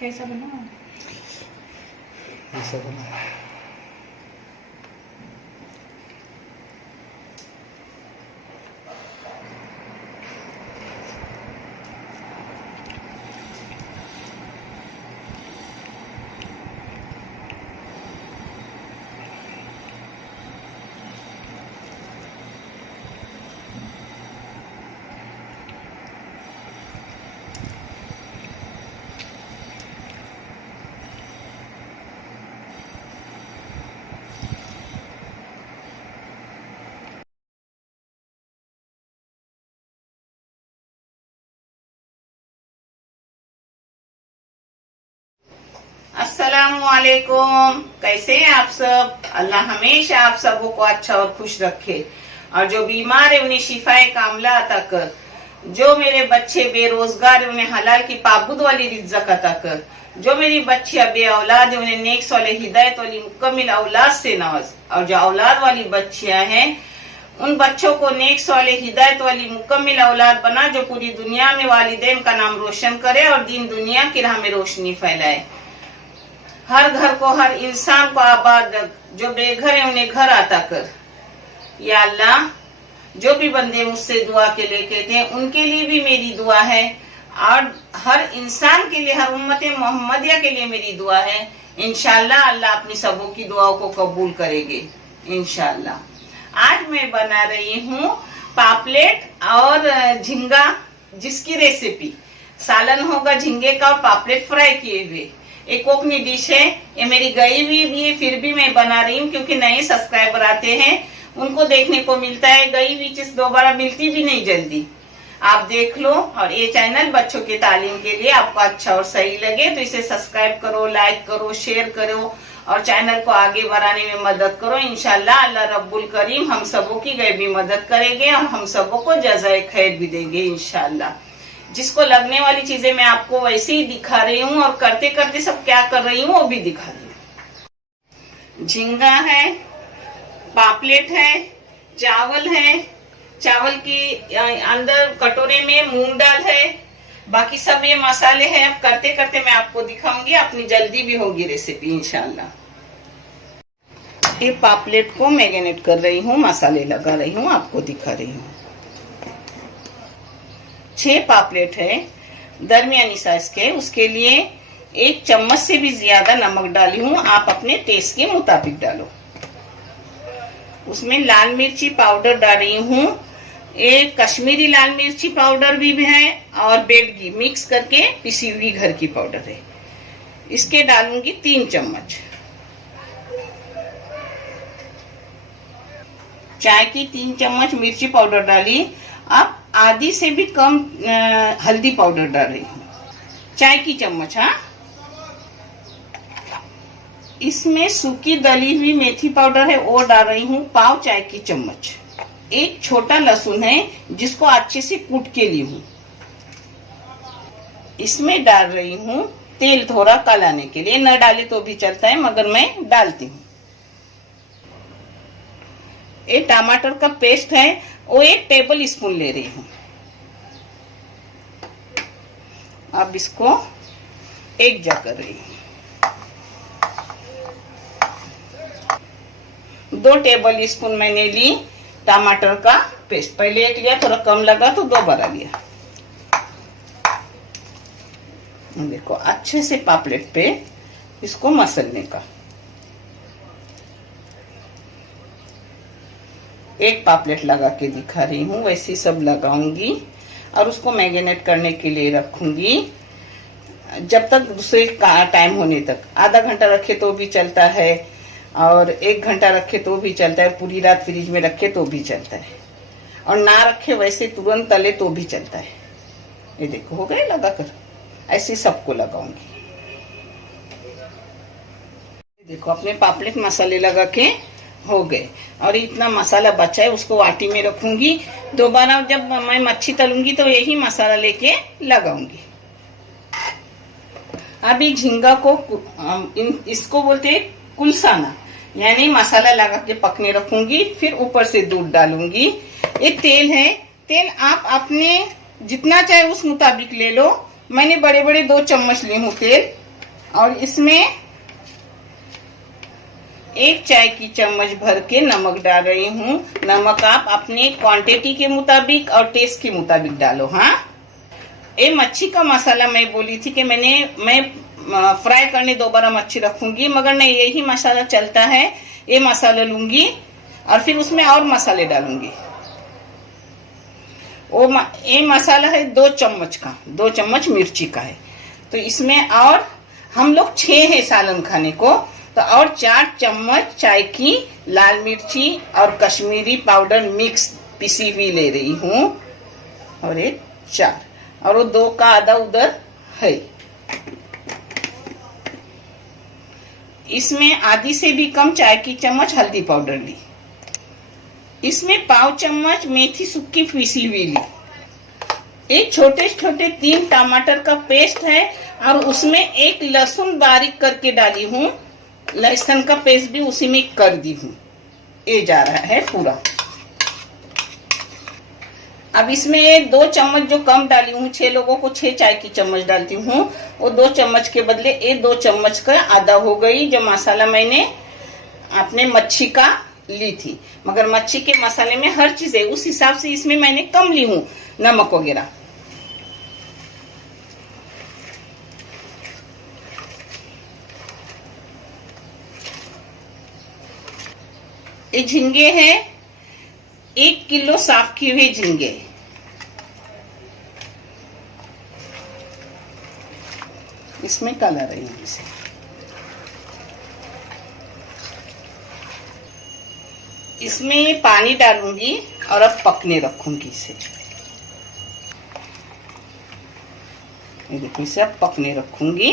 कैसा बना? ऐसा बना। अस्सलामुअलैकुम। कैसे हैं आप सब? अल्लाह हमेशा आप सबों को अच्छा और खुश रखे, और जो बीमार है उन्हें शिफाए कामला अता कर, जो मेरे बच्चे बेरोजगार है उन्हें हलाल की पाबूद वाली रिज़्क़ अता कर, जो मेरी बच्चियां बे औलाद है उन्हें नेक साले हिदायत वाली मुकम्मिल औलाद से नवाज, और जो औलाद वाली बच्चियां हैं उन बच्चों को नेक साले हिदायत वाली मुकम्मिल औलाद बना, जो पूरी दुनिया में वालिदैन का नाम रोशन करे और दीन दुनिया की राह में रोशनी फैलाए। हर घर को, हर इंसान को आबाद रख, जो बेघर है उन्हें घर आता कर। या अल्लाह, जो भी बंदे मुझसे दुआ के लिए कहते हैं उनके लिए भी मेरी दुआ है, और हर इंसान के लिए, हर उम्मत मोहम्मदिया के लिए मेरी दुआ है। इंशाअल्लाह अल्लाह अपनी सबों की दुआओं को कबूल करेंगे इंशाअल्लाह। आज मैं बना रही हूँ पापलेट और झींगा, जिसकी रेसिपी सालन होगा झींगे का और पापलेट फ्राई किए हुए। एक कोकनी डिश है, ये मेरी गई हुई भी है, फिर भी मैं बना रही हूँ क्योंकि नए सब्सक्राइबर आते हैं उनको देखने को मिलता है। गई हुई चीज दोबारा मिलती भी नहीं जल्दी। आप देख लो, और ये चैनल बच्चों के तालीम के लिए आपको अच्छा और सही लगे तो इसे सब्सक्राइब करो, लाइक करो, शेयर करो और चैनल को आगे बढ़ाने में मदद करो। इंशाल्लाह अल्लाह रब्बुल करीम हम सबों की गैबी मदद करेंगे और हम सबों को जज़ाए खैर भी देंगे इंशाल्लाह। जिसको लगने वाली चीजें मैं आपको वैसे ही दिखा रही हूँ, और करते करते सब क्या कर रही हूँ वो भी दिखा रही हूँ। झींगा है, पापलेट है, चावल है, चावल की अंदर कटोरे में मूंग दाल है, बाकी सब ये मसाले हैं। अब करते करते मैं आपको दिखाऊंगी, अपनी जल्दी भी होगी रेसिपी इंशाल्लाह। ये पापलेट को मैरिनेट कर रही हूँ, मसाले लगा रही हूँ, आपको दिखा रही हूँ। 6 पापलेट है दरमियानी साइज के, उसके लिए 1 चम्मच से भी ज्यादा नमक डाली हूँ, आप अपने टेस्ट के मुताबिक डालो। उसमें लाल मिर्ची पाउडर डाल रही हूँ, एक कश्मीरी लाल मिर्ची पाउडर भी है और बेडगी मिक्स करके पिसी हुई घर की पाउडर है। इसके डालूंगी 3 चम्मच। चाय की 3 चम्मच मिर्ची पाउडर डाली। अब आधी से भी कम हल्दी पाउडर डाल रही हूँ, चाय की चम्मच। हाँ, इसमें सूखी दली हुई मेथी पाउडर है वो डाल रही हूँ, पाव चाय की चम्मच। एक छोटा लहसुन है जिसको अच्छे से कूट के ली हूँ। इसमें डाल रही हूँ तेल थोड़ा कलाने के लिए, न डाले तो भी चलता है मगर मैं डालती हूँ। ये टमाटर का पेस्ट है वो 1 टेबल स्पून ले रही हूँ। अब इसको एक जा कर रही हूँ। 2 टेबल स्पून मैंने ली टमाटर का पेस्ट। पहले 1 लिया, थोड़ा कम लगा तो 2 बार लिया। देखो अच्छे से पापलेट पे इसको मसलने का। एक पापलेट लगा के दिखा रही हूँ, वैसे सब लगाऊंगी और उसको मैरिनेट करने के लिए रखूंगी जब तक दूसरे का टाइम होने तक। आधा घंटा रखे तो भी चलता है, और 1 घंटा रखे तो भी चलता है, पूरी रात फ्रिज में रखे तो भी चलता है, और ना रखे वैसे तुरंत तले तो भी चलता है। ये देखो हो गए लगाकर, ऐसे सबको लगाऊंगी। देखो अपने पापलेट मसाले लगा के हो गए, और इतना मसाला बचा है उसको वाटी में रखूंगी। दोबारा जब मैं मच्छी तलूंगी तो यही मसाला लेके लगाऊंगी। अभी झींगा को इसको बोलते हैं कुलसाना, यानी मसाला लगा के पकने रखूंगी, फिर ऊपर से दूध डालूंगी। ये तेल है, तेल आप अपने जितना चाहे उस मुताबिक ले लो। मैंने बड़े बड़े 2 चम्मच ली हूँ तेल, और इसमें 1 चाय की चम्मच भर के नमक डाल रही हूँ। नमक आप अपने क्वांटिटी के मुताबिक और टेस्ट के मुताबिक डालो। हाँ, ये मच्छी का मसाला मैं बोली थी कि मैं फ्राई करने दोबारा मच्छी रखूंगी, मगर नहीं, यही मसाला चलता है। ये मसाला लूंगी और फिर उसमें और मसाले डालूंगी। ये मसाला है 2 चम्मच का, 2 चम्मच मिर्ची का है। तो इसमें और हम लोग 6 है सालन खाने को, तो और 4 चम्मच चाय की लाल मिर्ची और कश्मीरी पाउडर मिक्स पिसी हुई ले रही हूँ, और ये 4, और वो 2 का आधा उधर है। इसमें आधी से भी कम चाय की चम्मच हल्दी पाउडर ली। इसमें 1/4 चम्मच मेथी सूखी पीसी हुई ली। एक छोटे छोटे 3 टमाटर का पेस्ट है, और उसमें 1 लहसुन बारीक करके डाली हूँ। लहसुन का पेस्ट भी उसी में कर दी हूँ। ये जा रहा है पूरा। अब इसमें 2 चम्मच जो कम डाली हूँ, 6 लोगों को 6 चाय की चम्मच डालती हूँ, वो 2 चम्मच के बदले ये 2 चम्मच का आधा हो गई। जो मसाला मैंने अपने मच्छी का ली थी, मगर मच्छी के मसाले में हर चीज है, उस हिसाब से इसमें मैंने कम ली हूँ नमक वगैरह। ये झींगे हैं, 1 किलो साफ किए हुए झींगे। इसमें कलर है, इसे इसमें पानी डालूंगी और अब पकने रखूंगी इसे। ये देखो, इसे अब पकने रखूंगी।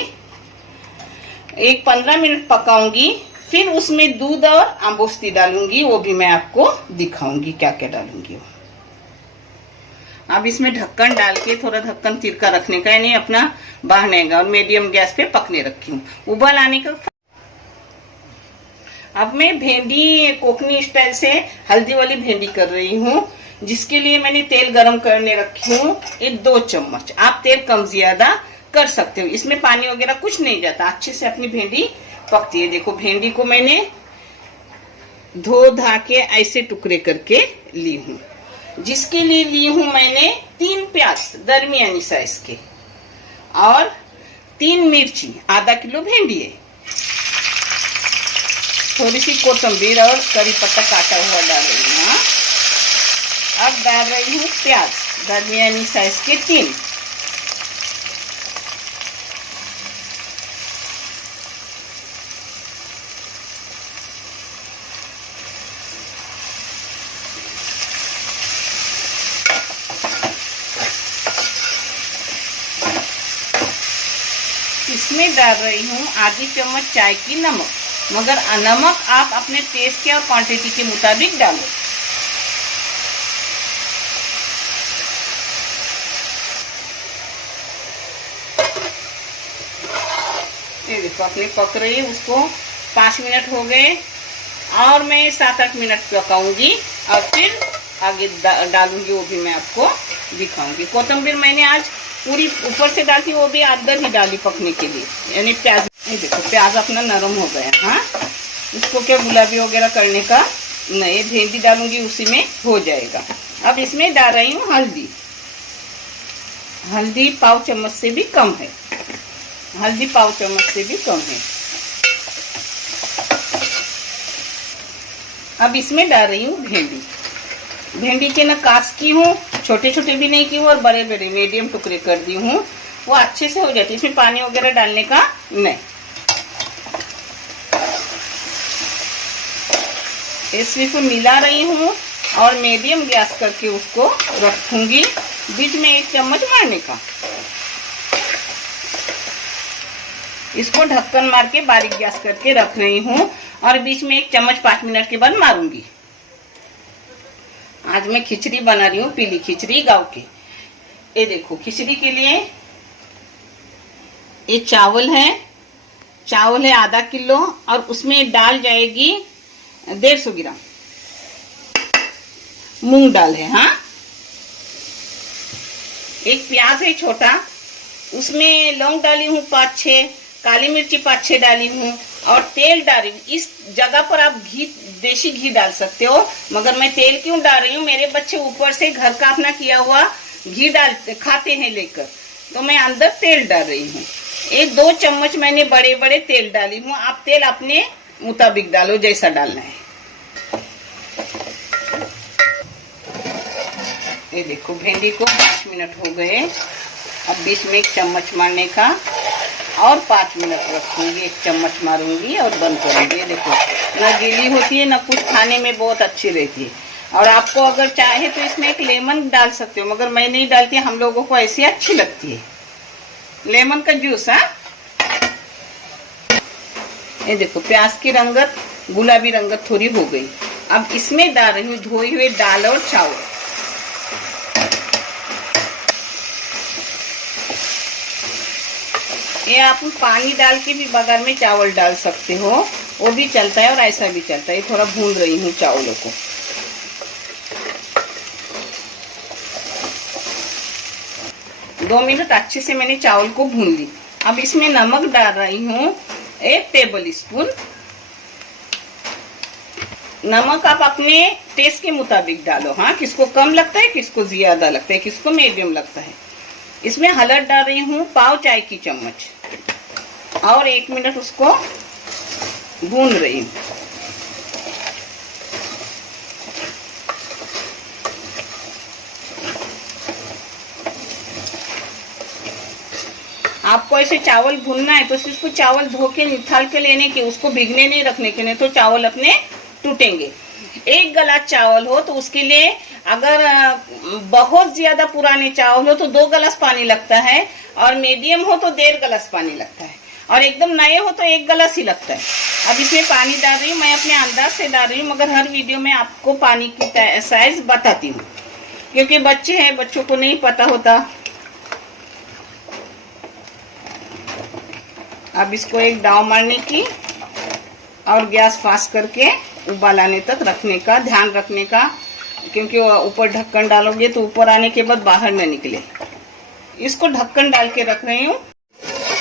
15 मिनट पकाऊंगी, फिर उसमें दूध और अम्बोस्ती डालूंगी। वो भी मैं आपको दिखाऊंगी क्या क्या डालूंगी। अब इसमें ढक्कन डाल के थोड़ा ढक्कन तिरका रखने का, यानी अपना बाहर नहीं आएगा, और मीडियम गैस पे पकने रखी हूँ। उबाल आने का। अब मैं भिंडी कोकनी स्टाइल से हल्दी वाली भिंडी कर रही हूँ, जिसके लिए मैंने तेल गरम करने रखी हूँ। ये 2 चम्मच। आप तेल कम ज्यादा कर सकते हो, इसमें पानी वगैरह कुछ नहीं जाता, अच्छे से अपनी भिंडी पकती है। देखो, भिंडी को मैंने धो धा के ऐसे टुकड़े करके ली हूँ, जिसके लिए ली हूँ मैंने 3 प्याज दरमियानी साइज के, और 3 मिर्ची, आधा किलो भिंडी है, थोड़ी सी कोतंबीर और करी पत्ता काटा हुआ डाल रही हूँ। अब डाल रही हूँ प्याज दरमियानी साइज के 3। इसमें डाल रही हूँ आधी चम्मच चाय की नमक, मगर नमक आप अपने टेस्ट के और क्वांटिटी के मुताबिक डालो। ये देखो, अपनी पक रही है। उसको 5 मिनट हो गए, और मैं 7-8 मिनट पकाऊंगी, और फिर आगे डालूंगी। वो भी मैं आपको दिखाऊंगी। कोतंबीर मैंने आज पूरी ऊपर से डाली, वो भी आधर ही डाली पकने के लिए, यानी प्याज। ये देखो, प्याज अपना नरम हो गया। हाँ, इसको क्या गुलाबी वगैरह करने का नहीं, भिंडी डालूंगी उसी में हो जाएगा। अब इसमें डाल रही हूँ हल्दी। हल्दी 1/4 चम्मच से भी कम है, हल्दी 1/4 चम्मच से भी कम है। अब इसमें डाल रही हूँ भिंडी। भिंडी के ना काट की हूँ, छोटे छोटे भी नहीं की हूँ, और बड़े बड़े मीडियम टुकड़े कर दी हूँ। वो अच्छे से हो जाती है, इसमें पानी वगैरह डालने का नहीं। इसमें को मिला रही हूँ, और मीडियम गैस करके उसको रखूंगी। बीच में 1 चम्मच मारने का। इसको ढक्कन मार के बारीक गैस करके रख रही हूँ, और बीच में 1 चम्मच 5 मिनट के बाद मारूंगी। आज मैं खिचड़ी बना रही हूँ, पीली खिचड़ी गाँव की। ये देखो, खिचड़ी के लिए ये चावल है आधा किलो, और उसमें डाल जाएगी 150 ग्राम मूंग दाल है। हाँ, एक प्याज है छोटा, उसमें लौंग डाली हूँ 5-6, काली मिर्ची 5-6 डाली हूँ, और तेल डाल रही हूँ। इस जगह पर आप घी, देसी घी डाल सकते हो, मगर मैं तेल क्यों डाल रही हूँ, मेरे बच्चे ऊपर से घर का अपना किया हुआ घी खाते हैं लेकर, तो मैं अंदर तेल डाल रही हूँ। 1-2 चम्मच मैंने बड़े बड़े तेल डाली हूँ। आप तेल अपने मुताबिक डालो, जैसा डालना है। ये देखो, भिंडी को 5 मिनट हो गए। अब बीच में 1 चम्मच मारने का, और 5 मिनट रखूंगी, 1 चम्मच मारूंगी और बंद करूंगी। ये देखो, ना गीली होती है ना कुछ, खाने में बहुत अच्छी रहती है। और आपको अगर चाहे तो इसमें एक लेमन डाल सकते हो, मगर मैं नहीं डालती, हम लोगों को ऐसी अच्छी लगती है लेमन का जूस। हाँ, ये देखो, प्याज की रंगत गुलाबी रंगत थोड़ी हो गई। अब इसमें डाल रही हूँ धोई हुए दाल और चावल। ये आप पानी डाल के भी बगैर में चावल डाल सकते हो, वो भी चलता है और ऐसा भी चलता है। थोड़ा भून रही हूँ चावलों को। दो मिनट अच्छे से मैंने चावल को भून ली। अब इसमें नमक डाल रही हूँ 1 टेबल स्पून। नमक आप अपने टेस्ट के मुताबिक डालो। हाँ, किसको कम लगता है, किसको ज्यादा लगता है, किसको मीडियम लगता है। इसमें हल्दी डाल रही हूँ पाव चाय की चम्मच, और 1 मिनट उसको भून रही हूँ। आपको ऐसे चावल भूनना है तो सिर्फ चावल धो के निकाल के लेने के, उसको भिगने नहीं रखने के, नहीं तो चावल अपने टूटेंगे। 1 गिलास चावल हो तो उसके लिए, अगर बहुत ज्यादा पुराने चावल हो तो 2 गिलास पानी लगता है, और मीडियम हो तो 1.5 गिलास पानी लगता है, और एकदम नए हो तो 1 गिलास ही लगता है। अब इसमें पानी डाल रही हूँ, मैं अपने अंदाज से डाल रही हूँ, मगर हर वीडियो में आपको पानी की साइज बताती हूँ, क्योंकि बच्चे हैं, बच्चों को नहीं पता होता। अब इसको एक दाव मारने की और गैस फास्ट करके उबाल आने तक रखने का, ध्यान रखने का, क्योंकि ऊपर ढक्कन डालोगे तो ऊपर आने के बाद बाहर न निकले। इसको ढक्कन डाल के रख रही हूँ।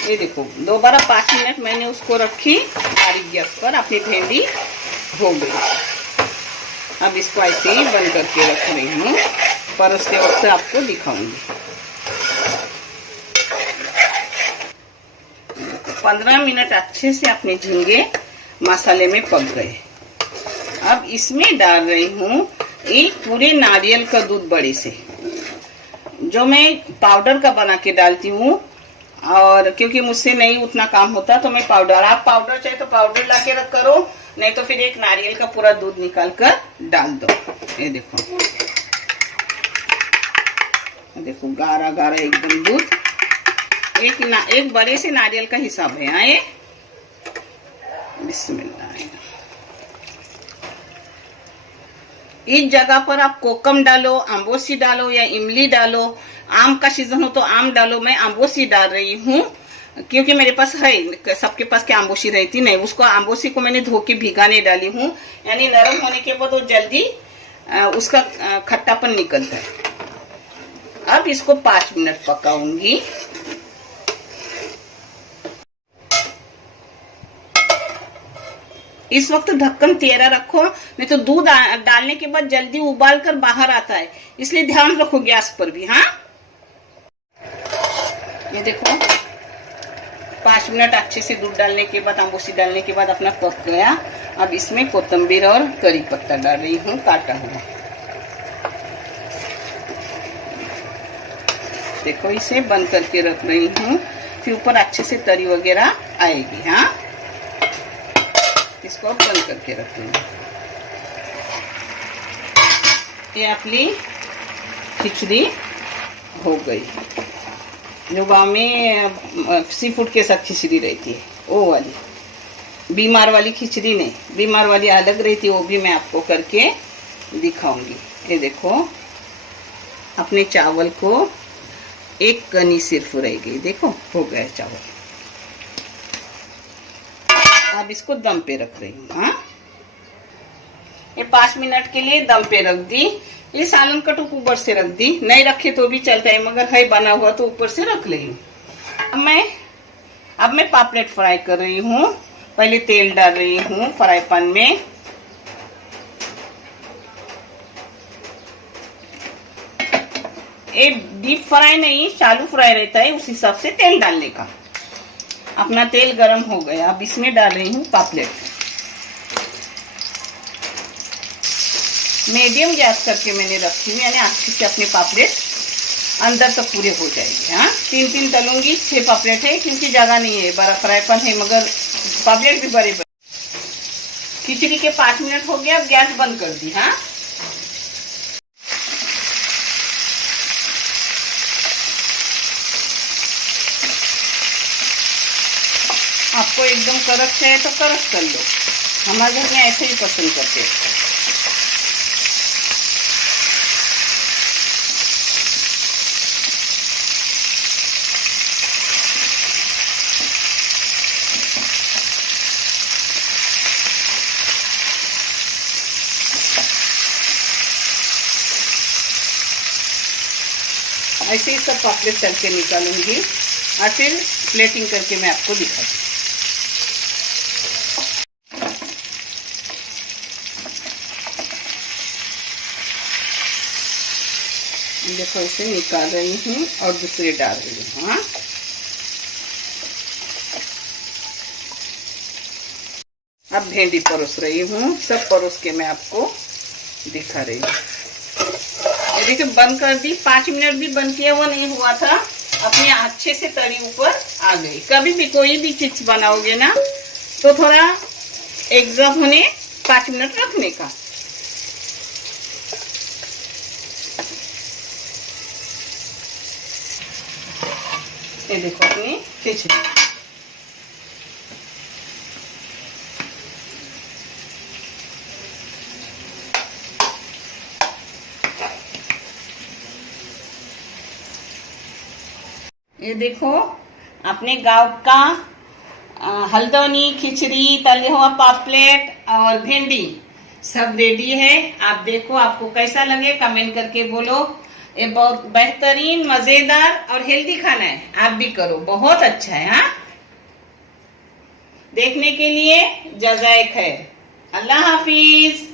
ये देखो, दोबारा 5 मिनट मैंने उसको रखी बारीक गैस पर, अपनी भिंडी हो गई। अब इसको ऐसे ही बंद करके रख रही हूँ, परोसते वक्त आपको दिखाऊंगी। 15 मिनट अच्छे से अपने झींगे मसाले में पक गए। अब इसमें डाल रही हूँ एक पूरे नारियल का दूध, बड़े से, जो मैं पाउडर का बना के डालती हूँ, और क्योंकि मुझसे नहीं उतना काम होता तो मैं पाउडर, आप पाउडर चाहे तो पाउडर ला के रख करो, नहीं तो फिर एक नारियल का पूरा दूध निकाल कर डाल दो। ये देखो, देखो गाढ़ा गाढ़ा एकदम दूध, एक बड़े से नारियल का हिसाब है। हाँ, ये बिस्मिल्लाह। इस जगह पर आप कोकम डालो, अम्बोसी डालो या इमली डालो, आम का सीजन हो तो आम डालो। मैं अम्बोसी डाल रही हूँ क्योंकि मेरे पास है, सबके पास क्या अम्बोसी रहती नहीं। उसको, अम्बोसी को मैंने धो के भिगाने डाली हूँ, यानी नरम होने के बाद वो जल्दी उसका खट्टापन निकलता है। अब इसको 5 मिनट पकाऊंगी। इस वक्त ढक्कन तेरा रखो, नहीं तो दूध डालने के बाद जल्दी उबाल कर बाहर आता है, इसलिए ध्यान रखो गैस पर भी। हाँ, ये देखो 5 मिनट अच्छे से दूध डालने के बाद, अम्बोसी डालने के बाद अपना पक गया। अब इसमें कोतंबीर और करी पत्ता डाल रही हूँ काटा हुआ। देखो, इसे बंद करके रख रही हूँ, फिर ऊपर अच्छे से तरी वगैरह आएगी। हाँ, इसको बंद करके रख लूँगी। ये अपनी खिचड़ी हो गई, जो गांव में सी फूड के साथ खिचड़ी रहती है, वो वाली, बीमार वाली खिचड़ी नहीं, बीमार वाली अलग रहती है, वो भी मैं आपको करके दिखाऊंगी। ये देखो, अपने चावल को एक कनी सिर्फ रह गई, देखो हो गया चावल। अब इसको दम पे रख रही हूँ। हाँ, ये 5 मिनट के लिए दम पे रख दी। ये सालन कटुक ऊपर से रख दी, नहीं रखे तो भी चलता है, मगर है बना हुआ तो ऊपर से रख रही हूँ। अब मैं पापलेट फ्राई कर रही हूँ। पहले तेल डाल रही हूँ फ्राई पैन में। ये डीप फ्राई नहीं, शालो फ्राई रहता है, उस हिसाब से तेल डालने का। अपना तेल गरम हो गया, अब इसमें डाल रही हूँ पापलेट। मीडियम गैस करके मैंने रखी हूँ, यानी अच्छे से अपने पापलेट अंदर तक पूरे हो जाएंगे। हाँ, 3 तलूंगी, 6 पापलेट है क्योंकि जगह नहीं है, बड़ा फ्राई पैन है, मगर पापलेट भी बड़े बड़े। खिचड़ी के 5 मिनट हो गया, अब गैस बंद कर दी। हाँ, आपको एकदम कड़क चाहिए तो कड़क कर लो, हमारे घर में ऐसे ही पसंद करते हैं। ऐसे ही सब पापलेट तल के निकालूंगी और फिर प्लेटिंग करके मैं आपको दिखाती हूँ। देखो, इसे निकाल रही हूँ और दूसरे डाल रही हूँ। हाँ, अब भिंडी परोस रही हूँ। सब परोस के मैं आपको दिखा रही हूँ। ये देखिए, बंद कर दी। 5 मिनट भी बंद किया हुआ नहीं हुआ था, अपने अच्छे से तरी ऊपर आ गई। कभी भी कोई भी चीज बनाओगे ना तो थोड़ा एकदम होने 5 मिनट रखने का। ये देखो अपनी खिचड़ी। ये देखो, अपने गांव का हल्दोनी खिचड़ी, तले हुआ पापलेट और भिंडी सब रेडी है। आप देखो, आपको कैसा लगे कमेंट करके बोलो। ये बहुत बेहतरीन, मजेदार और हेल्दी खाना है, आप भी करो, बहुत अच्छा है। हाँ, देखने के लिए जज़ाए खैर। अल्लाह हाफिज।